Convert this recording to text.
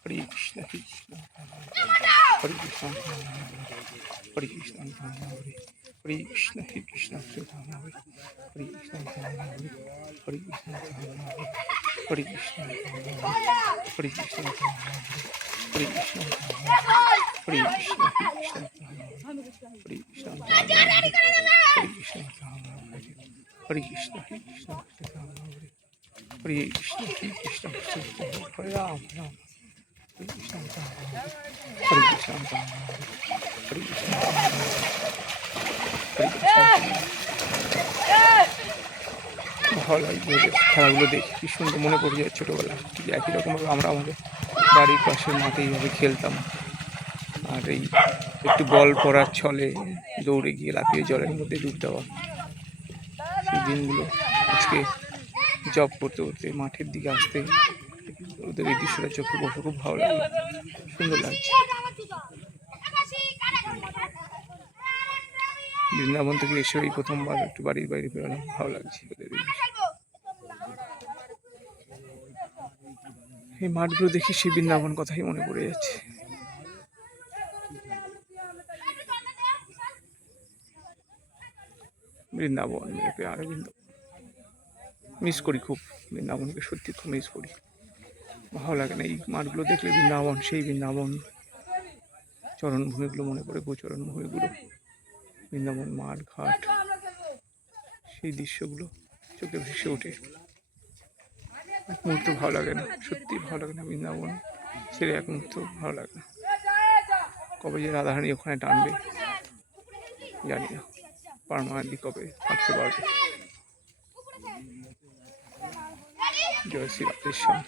Hare Krishna Krishna Hare Krishna Hare Krishna Hare Krishna Hare Krishna Hare Krishna Hare Krishna Hare Krishna Hare Krishna Hare Krishna Hare Krishna Hare Krishna Hare Krishna Hare Krishna Hare Krishna Hare Ram Hare Krishna Hare Krishna Hare Krishna Hare Krishna ভালো লাগছে খেলাগুলো দেখে কি সুন্দর মনে পড়ে যায় ছোটোবেলা ঠিক একই রকমভাবে আমরা আমাদের বাড়ির পাশের মাঠে এইভাবে খেলতাম আর এই একটু বল পড়ার ছলে দৌড়ে গিয়ে লাফিয়ে জলের মধ্যে ডুব দেওয়া সেই দিনগুলো আজকে জব করতে করতে মাঠের দিকে আসতে ওদের এই দৃশ্যটা চোখে বসে খুব ভালো লাগে সুন্দর লাগছে বৃন্দাবন থেকে এসে এই প্রথমবার একটু বাড়ির বাইরে বেরোলাম ভালো লাগছে ওদের এই মাঠগুলো দেখি সেই বৃন্দাবন কথাই মনে পড়ে যাচ্ছে বৃন্দাবন আর বৃন্দাবন মিস করি খুব বৃন্দাবনকে সত্যি খুব মিস করি ভালো লাগে না এই মাঠগুলো দেখলে বৃন্দাবন সেই বৃন্দাবন চরণভূমিগুলো মনে পড়ে গোচরণভূমিগুলো বৃন্দাবন মাঠ ঘাট সেই দৃশ্যগুলো চোখে ভেসে ওঠে এক মুহূর্ত ভালো লাগে না সত্যি ভালো লাগে না বৃন্দাবন ছেড়ে এক মুহূর্ত ভালো লাগে না কবে যে রাধারানী ওখানে টানবে জানি না পারমানেন্টলি কবে থাকতে পারবে জয় শ্রী রাধেশ্যাম